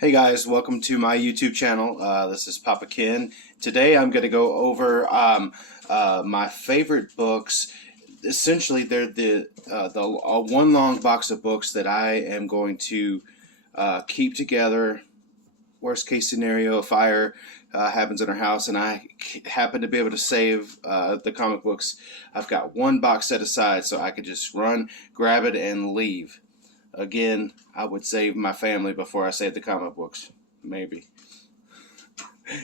Hey guys, welcome to my YouTube channel. This is Papa Ken. Today I'm going to go over my favorite books. Essentially, they're the one long box of books that I am going to keep together. Worst case scenario, a fire happens in our house and I happen to be able to save the comic books. I've got one box set aside so I could just run, grab it, and leave. Again, I would save my family before I save the comic books. Maybe.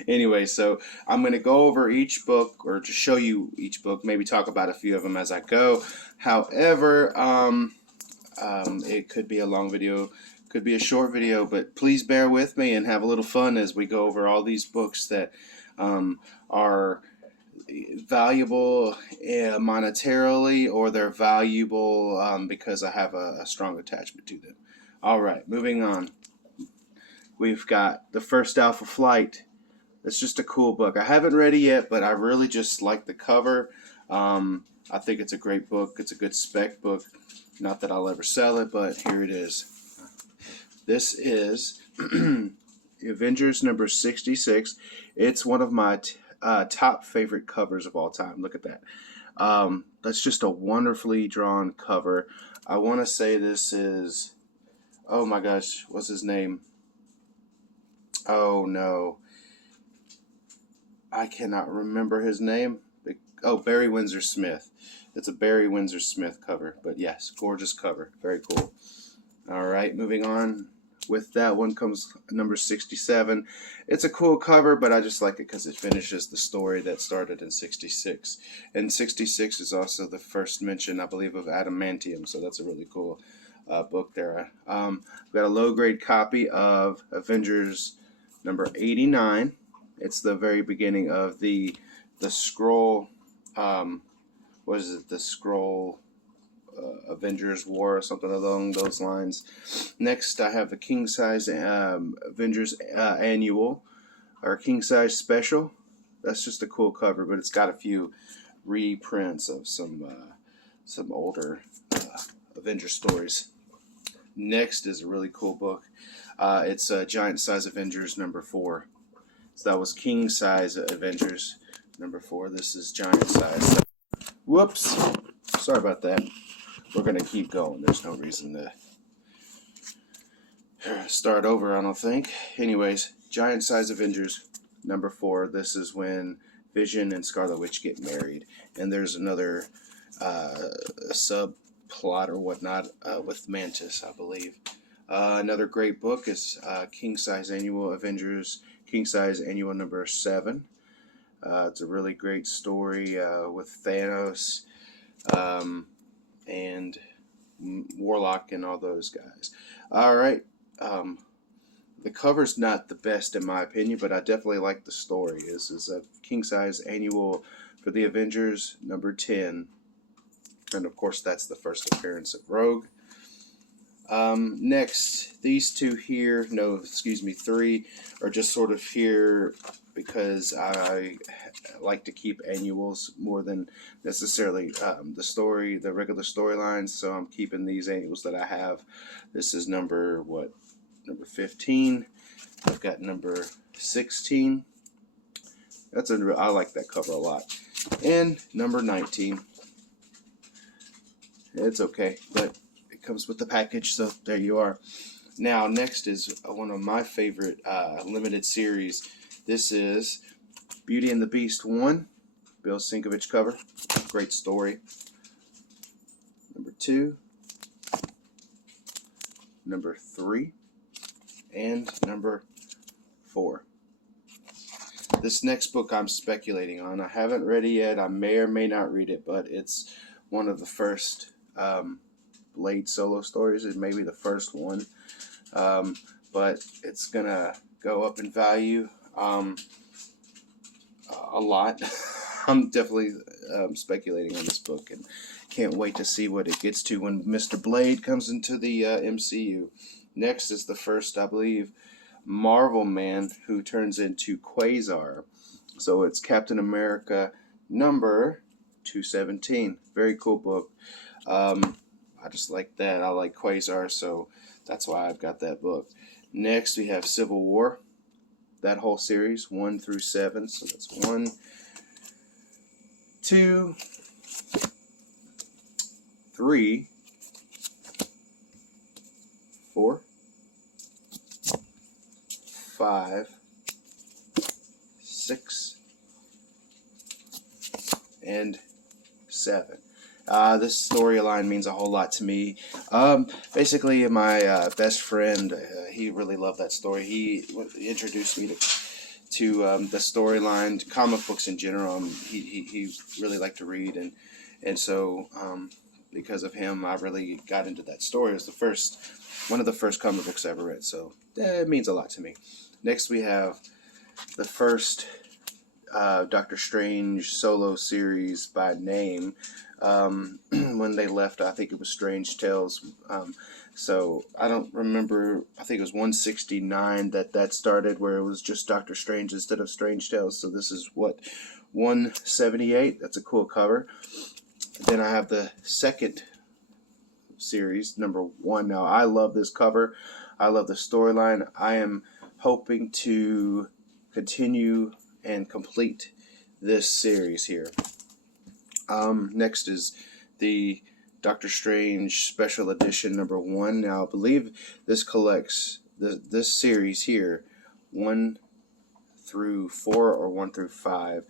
Anyway, so I'm going to go over each book, or to show you each book, maybe talk about a few of them as I go. However, it could be a long video, could be a short video, but please bear with me and have a little fun as we go over all these books that are valuable monetarily, or they're valuable because I have a strong attachment to them. All right, moving on. We've got The First Alpha Flight. It's just a cool book. I haven't read it yet, but I really just like the cover. I think it's a great book. It's a good spec book. Not that I'll ever sell it, but here it is. This is Avengers number 66. It's one of my top favorite covers of all time. Look at that. That's just a wonderfully drawn cover. I want to say this is, oh my gosh, what's his name? Oh no, I cannot remember his name. Oh, Barry Windsor Smith. It's a Barry Windsor Smith cover, but yes, gorgeous cover. Very cool. All right, moving on. With that one comes number 67. It's a cool cover, but I just like it because it finishes the story that started in 66. And 66 is also the first mention, I believe, of adamantium, so that's a really cool book there. I've got a low-grade copy of Avengers number 89. It's the very beginning of the scroll. What is it? The scroll. Avengers War or something along those lines. Next, I have the King Size Avengers Annual or King Size Special. That's just a cool cover, but it's got a few reprints of some older Avengers stories. Next is a really cool book. It's Giant Size Avengers number 4. So that was King Size Avengers number 4. This is Giant Size. Whoops! Sorry about that. We're going to keep going. There's no reason to start over, I don't think. Anyways, Giant Size Avengers number 4. This is when Vision and Scarlet Witch get married. And there's another subplot or whatnot with Mantis, I believe. Another great book is King Size Annual Avengers, King Size Annual number 7. It's a really great story with Thanos. And Warlock and all those guys. Alright, the cover's not the best in my opinion, but I definitely like the story. This is a King Size Annual for the Avengers number 10. And of course that's the first appearance of Rogue. Next, these two here, three, are just sort of here because I like to keep annuals more than necessarily the regular storylines, so I'm keeping these annuals that I have. This is number 15. I've got number 16. I like that cover a lot. And number 19. It's okay, but it comes with the package, so there you are. Now, next is one of my favorite limited series. This is Beauty and the Beast 1, Bill Sienkiewicz cover. Great story. Number 2, number 3, and number 4. This next book I'm speculating on. I haven't read it yet. I may or may not read it, but it's one of the first Blade solo stories. It may be the first one, but it's gonna go up in value a lot. I'm definitely speculating on this book and can't wait to see what it gets to when Mr. Blade comes into the MCU. Next is the first, I believe, Marvel man who turns into Quasar. So it's Captain America number 217. Very cool book. I just like that. I like Quasar, so that's why I've got that book. Next, we have Civil War, that whole series, 1 through 7. So that's 1, 2, 3, 4, 5, 6, and 7. This storyline means a whole lot to me. Basically, my best friend, he really loved that story. He introduced me to the storyline, comic books in general. He really liked to read, and so because of him, I really got into that story. It was one of the first comic books I ever read, so it means a lot to me. Next, we have the first Doctor Strange solo series by name. When they left, I think it was Strange Tales. So I don't remember. I think it was 169 that started, where it was just Doctor Strange instead of Strange Tales. So this is what, 178. That's a cool cover. Then I have the second series, number 1. Now I love this cover. I love the storyline. I am hoping to continue and complete this series here. Next is the Doctor Strange Special Edition number 1. Now I believe this collects this series here, 1 through 4 or 1 through 5,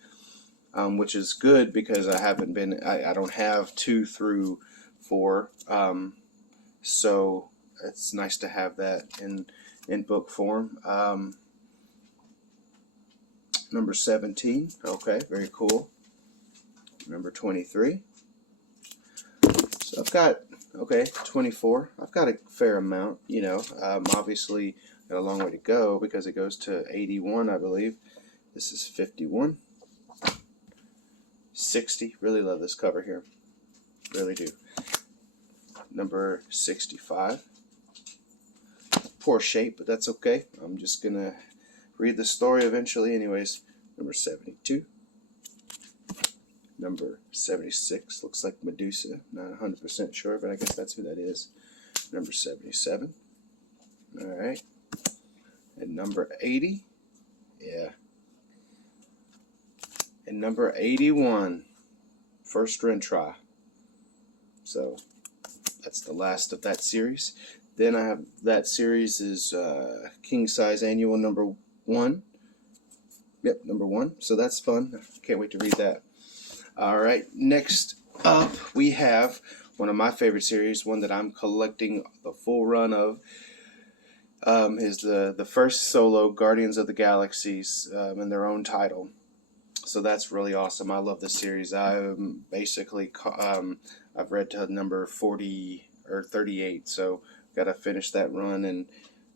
which is good because I don't have 2 through 4, so it's nice to have that in book form. Number 17, okay, very cool. Number 23. So I've got, 24. I've got a fair amount, obviously got a long way to go because it goes to 81, I believe. This is 51. 60. Really love this cover here. Really do. Number 65. Poor shape, but that's okay. I'm just going to read the story eventually anyways. Number 72. Number 76, looks like Medusa. Not 100% sure, but I guess that's who that is. Number 77. Alright. And number 80. Yeah. And number 81. First run try. So, that's the last of that series. Then I have that series is King Size Annual number 1. Yep, number 1. So that's fun. Can't wait to read that. Alright, next up we have one of my favorite series, one that I'm collecting the full run of, is the first solo Guardians of the Galaxies in their own title. So that's really awesome. I love this series. I'm basically, I've read to number 40 or 38, so got to finish that run, and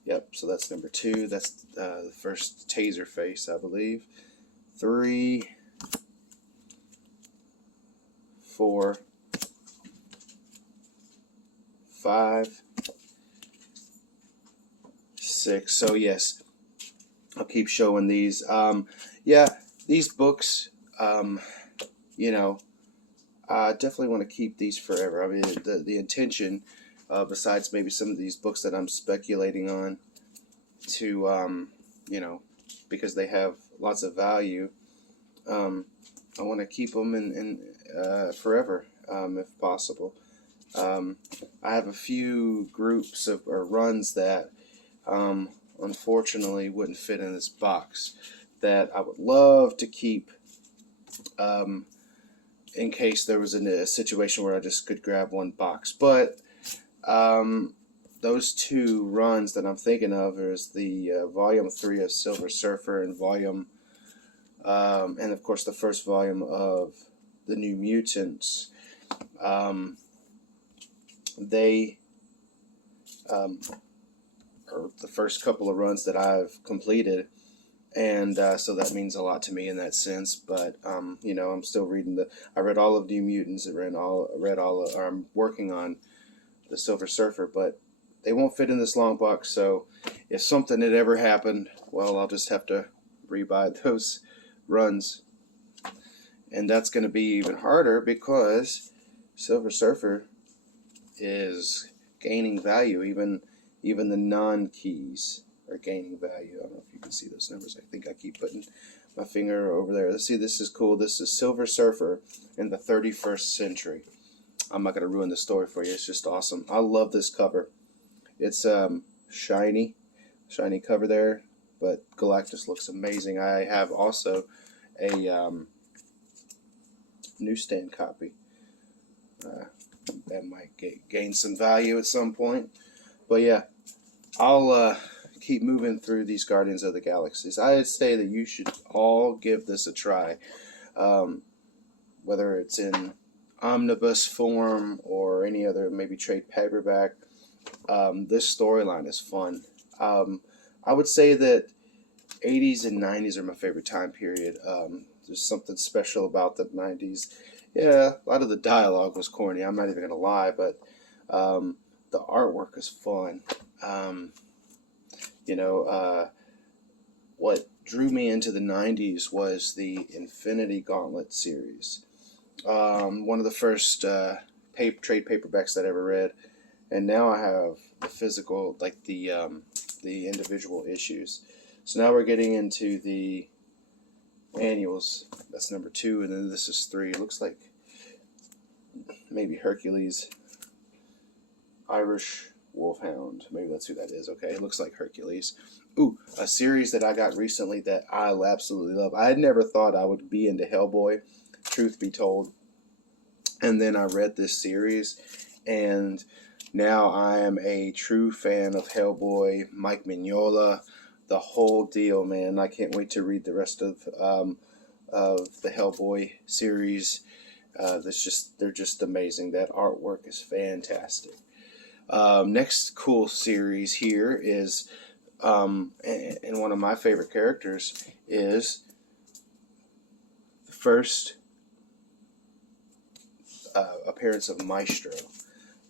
yep, so that's number 2. That's the first Taser face, I believe. 3, 4, 5, 6. So yes, I'll keep showing these. Yeah, these books, I definitely want to keep these forever. I mean, the intention, besides maybe some of these books that I'm speculating on, to because they have lots of value. I want to keep them in forever, if possible. I have a few groups or runs that unfortunately wouldn't fit in this box that I would love to keep in case there was a situation where I just could grab one box. But those 2 runs that I'm thinking of is the Volume 3 of Silver Surfer and and of course the first volume of the New Mutants. They are the first couple of runs that I've completed, and so that means a lot to me in that sense. But I'm still reading I read all of New Mutants. I'm working on the Silver Surfer, but they won't fit in this long box. So if something had ever happened, well, I'll just have to rebuy those runs, and that's going to be even harder because Silver Surfer is gaining value. Even Even the non-keys are gaining value. I don't know if you can see those numbers. I think I keep putting my finger over there. Let's see, this is cool. This is Silver Surfer in the 31st century. I'm not going to ruin the story for you. It's just awesome. I love this cover. It's shiny cover there, but Galactus looks amazing. I have also a newsstand copy. That might gain some value at some point. But yeah, I'll keep moving through these Guardians of the Galaxies. I'd say that you should all give this a try. Whether it's in omnibus form or any other maybe trade paperback, this storyline is fun. I would say that 80s and 90s are my favorite time period. There's something special about the 90s. Yeah, a lot of the dialogue was corny. I'm not even going to lie, but the artwork is fun. What drew me into the 90s was the Infinity Gauntlet series. One of the first trade paperbacks that I ever read. And now I have the physical, like the individual issues. So now we're getting into the annuals. That's number 2, and then this is 3. It looks like maybe Hercules, Irish Wolfhound. Maybe that's who that is. Okay, it looks like Hercules. Ooh, a series that I got recently that I absolutely love. I had never thought I would be into Hellboy, truth be told. And then I read this series, and now I am a true fan of Hellboy, Mike Mignola, the whole deal, man. I can't wait to read the rest of the Hellboy series. They're just amazing. That artwork is fantastic. Next cool series here is, and one of my favorite characters is the first appearance of Maestro.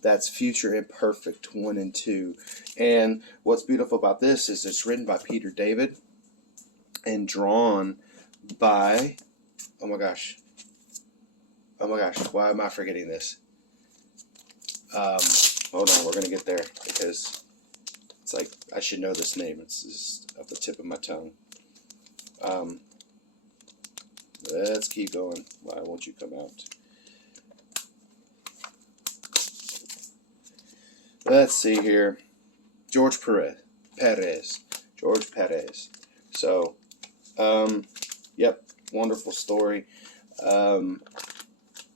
That's Future Imperfect 1 and 2. And what's beautiful about this is it's written by Peter David and drawn by, oh my gosh, why am I forgetting this? Hold on, we're going to get there because it's like I should know this name. It's just up the tip of my tongue. Let's keep going. Why won't you come out? Let's see here. George Perez. So, yep, wonderful story.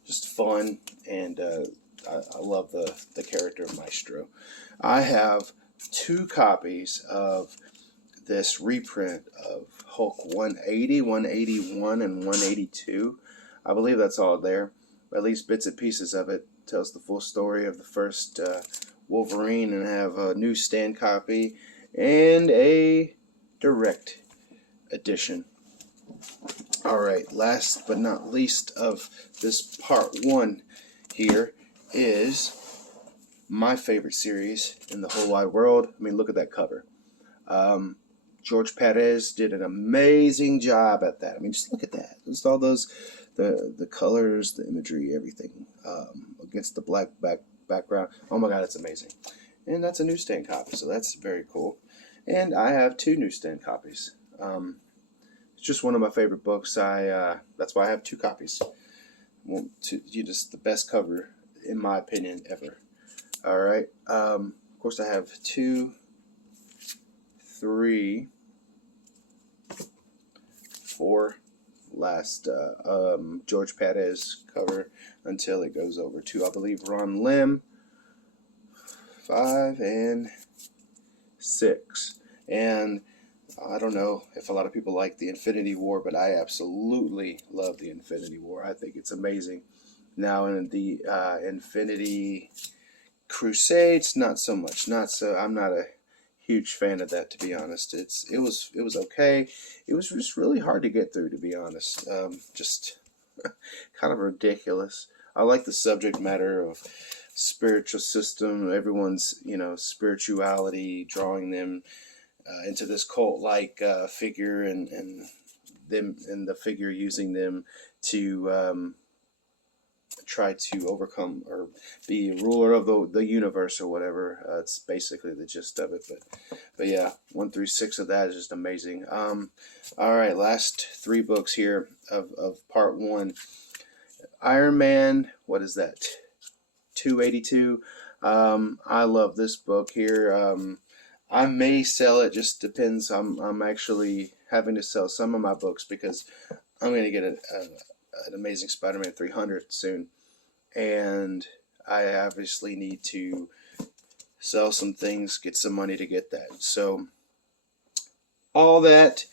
Just fun, and I love the character of Maestro. I have 2 copies of this reprint of Hulk 180, 181, and 182. I believe that's all there. At least bits and pieces of it. Tells the full story of the first Wolverine, and have a newsstand copy and a direct edition. Alright, last but not least of this part 1 here is my favorite series in the whole wide world. I mean, look at that cover. George Perez did an amazing job at that. I mean, just look at that. Just all those, the colors, the imagery, everything against the black background. Oh my God, it's amazing. And that's a newsstand copy, so that's very cool. And I have 2 newsstand copies. It's just one of my favorite books. That's why I have 2 copies. Just the best cover, in my opinion, ever. All right. Of course, I have 2, 3, 4 last George Perez cover until it goes over to, I believe, Ron Lim. 5 and 6. And I don't know if a lot of people like the Infinity War, but I absolutely love the Infinity War. I think it's amazing. Now in the Infinity Crusades, not so much. I'm not a huge fan of that, to be honest. It was okay. It was just really hard to get through, to be honest. Just kind of ridiculous. I like the subject matter of spiritual system, everyone's spirituality, drawing them into this cult-like figure, and them, and the figure using them to try to overcome or be a ruler of the universe or whatever. It's basically the gist of it. But yeah, 1 through 6 of that is just amazing. All right, last 3 books here of part 1. Iron Man, what is that? 282. I love this book here. I may sell it, just depends. I'm actually having to sell some of my books because I'm going to get an Amazing Spider-Man 300 soon, and I obviously need to sell some things, get some money to get that. So all that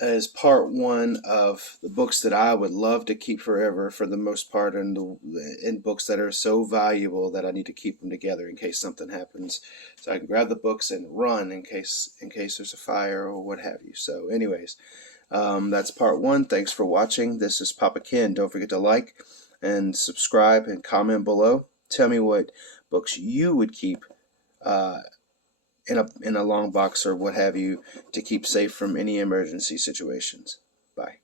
is part 1 of the books that I would love to keep forever for the most part, and in books that are so valuable that I need to keep them together in case something happens, so I can grab the books and run in case there's a fire or what have you. So anyways, that's part 1. Thanks for watching. This is Papa Ken. Don't forget to like and subscribe and comment below. Tell me what books you would keep in a long box or what have you to keep safe from any emergency situations. Bye.